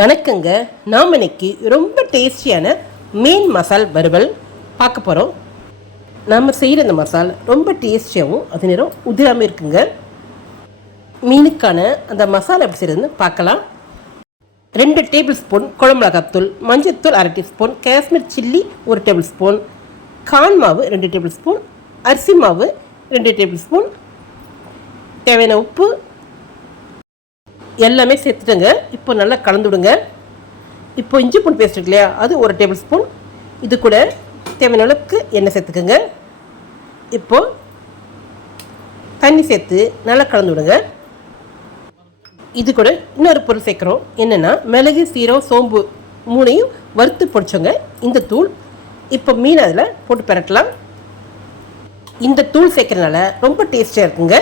வணக்கங்க. நாம் இன்னைக்கு ரொம்ப டேஸ்டியான மீன் மசால் வறுவல் பார்க்க போகிறோம் நாம் செய்கிற இந்த மசால் ரொம்ப டேஸ்டியாகவும் அது நேரம் உதிராமல் இருக்குங்க. மீனுக்கான அந்த மசாலா எப்படி செய்கிறதுன்னு பார்க்கலாம். ரெண்டு டேபிள் ஸ்பூன் குழம்புளகாத்தூள் மஞ்சத்தூள் அரை டீஸ்பூன் காஷ்மீர் சில்லி ஒரு டேபிள் ஸ்பூன் கான் மாவு ரெண்டு டேபிள் ஸ்பூன் அரிசி மாவு ரெண்டு டேபிள் ஸ்பூன் தேவையான உப்பு எல்லாமே சேர்த்துட்டேங்க. இப்போ நல்லா கலந்து விடுங்க இப்போ இஞ்சி பூண்டு பேஸ்ட் இருக்கு இல்லையா? அது ஒரு டேபிள் ஸ்பூன் இது கூட தேவையான அளவுக்கு எண்ணெய் சேர்த்துக்கோங்க. இப்போ தண்ணி சேர்த்து நல்லா கலந்து விடுங்க இது கூட இன்னொரு பொருள் சேர்க்குறோம். என்னென்னா மிளகு சீரகம் சோம்பு மூணையும் வறுத்து பொடிச்சோங்க. இந்த தூள் இப்போ மீன் அதில் போட்டு பிரட்டலாம். இந்த தூள் சேர்க்குறதுனால ரொம்ப டேஸ்டியாக இருக்குங்க.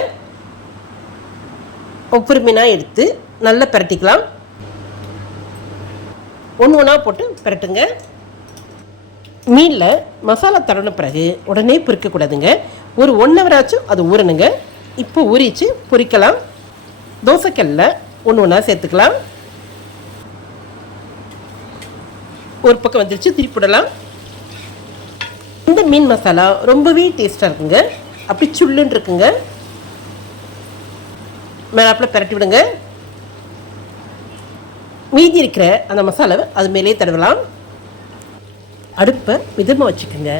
ஒவ்வொரு எடுத்து நல்லா பிரட்டிக்கலாம். ஒன்று ஒன்றா போட்டு பிரட்டுங்க. மீனில் மசாலா தடவின பிறகு உடனே பொரிக்கக்கூடாதுங்க ஒரு ஒன் ஹவர் ஆச்சும் அது ஊறணுங்க. இப்போ ஊறிச்சு பொரிக்கலாம் தோசைக்கல்ல ஒன்று ஒன்றா சேர்த்துக்கலாம். ஒரு பக்கம் வந்துருச்சு திருப்பிடலாம் இந்த மீன் மசாலா ரொம்பவே டேஸ்ட்டாக இருக்குங்க. அப்படி சுள்ளுன்னு இருக்குங்க. மேலாப்பில் பிரட்டி விடுங்க. மீதி இருக்கிற அந்த மசாலாவை அது மேலே தடவலாம். அடுப்பை மிதமாக வச்சுக்கோங்க.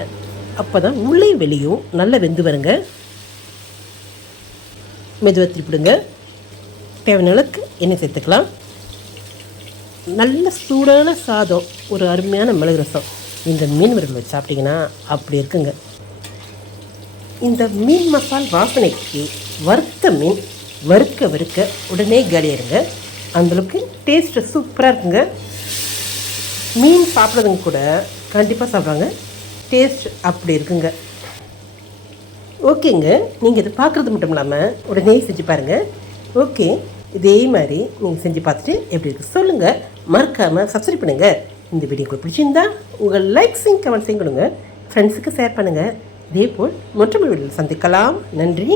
அப்போ தான் உள்ளே வெளியும் நல்லா வெந்து வருங்க. மெதுவாக திருப்பிடுங்க தேவையான அளவுக்கு எண்ணெய் சேர்த்துக்கலாம். நல்ல சூடான சாதம் ஒரு அருமையான மிளகு ரசம். இந்த மீன் வறுவல் வச்சு சாப்பிட்டீங்கன்னா அப்படி இருக்குங்க. இந்த மீன் மசால் வாசனைக்கு வறுத்த மீன் வறுக்க வறுக்க உடனே காலியாயிருங்க அந்தளவுக்கு டேஸ்ட்டு சூப்பராக இருக்குங்க. மீன் சாப்பிட்றதுங்க கூட கண்டிப்பாக சாப்பிட்றாங்க டேஸ்ட் அப்படி இருக்குங்க. ஓகேங்க நீங்கள் இதை பார்க்குறது மட்டும் இல்லாமல் உடனே செஞ்சு பாருங்கள் ஓகே இதே மாதிரி நீங்கள் செஞ்சு பார்த்துட்டு எப்படி இருக்கு சொல்லுங்கள் மறக்காமல் சப்ஸ்கிரைப் பண்ணுங்கள் இந்த வீடியோ உங்களுக்கு பிடிச்சிருந்தா உங்கள் லைக்ஸையும் கமெண்ட்ஸையும் கொடுங்க. ஃப்ரெண்ட்ஸுக்கு ஷேர் பண்ணுங்கள் இதே போல் மற்றொரு வீடியோவில் சந்திக்கலாம். நன்றி.